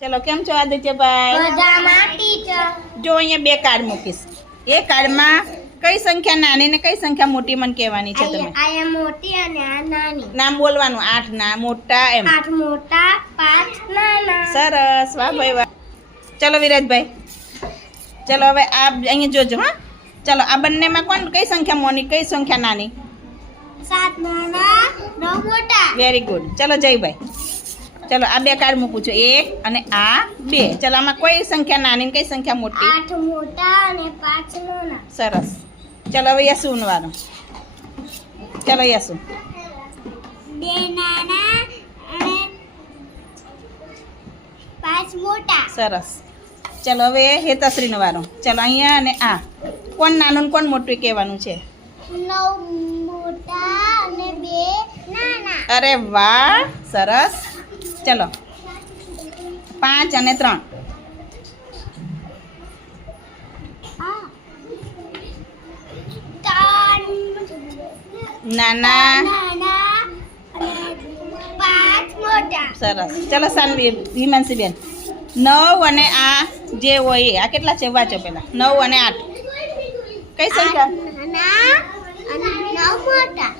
ચલો કેમ છો આદિત્યભાઈ? મજામાં ટીચર. જો અહીંયા બે કાર્ડ મૂકીશ. એ કાર્ડમાં કઈ સંખ્યા નાની ને કઈ સંખ્યા મોટી મને કહેવાની છે તમે. આ મોટી અને આ નાની. નામ બોલવાનું 8 ના મોટા એમ. 8 મોટા 5 નાના. સરસ, વાહ ભાઈ વાહ. ચલો વિરાજભાઈ, ચલો હવે આ અહીંયા જોજો. હા ચલો આ બંનેમાં કોણ કઈ સંખ્યા મોટી કઈ સંખ્યા નાની? 7 નાના 9 મોટા. Very good. ચલો જયભાઈ, ચલો આ બે કાર્ડ મૂકું છું, 1 અને આ 2. ચલો આમાં કોઈ સંખ્યા નાની ને કઈ સંખ્યા મોટી? 8 મોટા અને 5 નાના. સરસ. ચલો હવે યસુન વાળો. ચલો યસુ. 2 નાના અને 5 મોટા. સરસ. ચલો હવે હેતશ્રીનો વારો. ચલો અહીંયા અને આ કોણ નાનું ને કોણ મોટું કહેવાનું છે? 9 મોટા અને 2 નાના. અરે વાહ, સરસ. ચલો 5 અને 3. નાના નાના અને 5 મોટા. સરસ. ચલો સાનવી હિમાંશી બેન, 9 અને આ જે હોય એ આ કેટલા છે વાંચો પેલા. 9 અને 8 કઈ સંખ્યા? નાના અને 9 મોટા.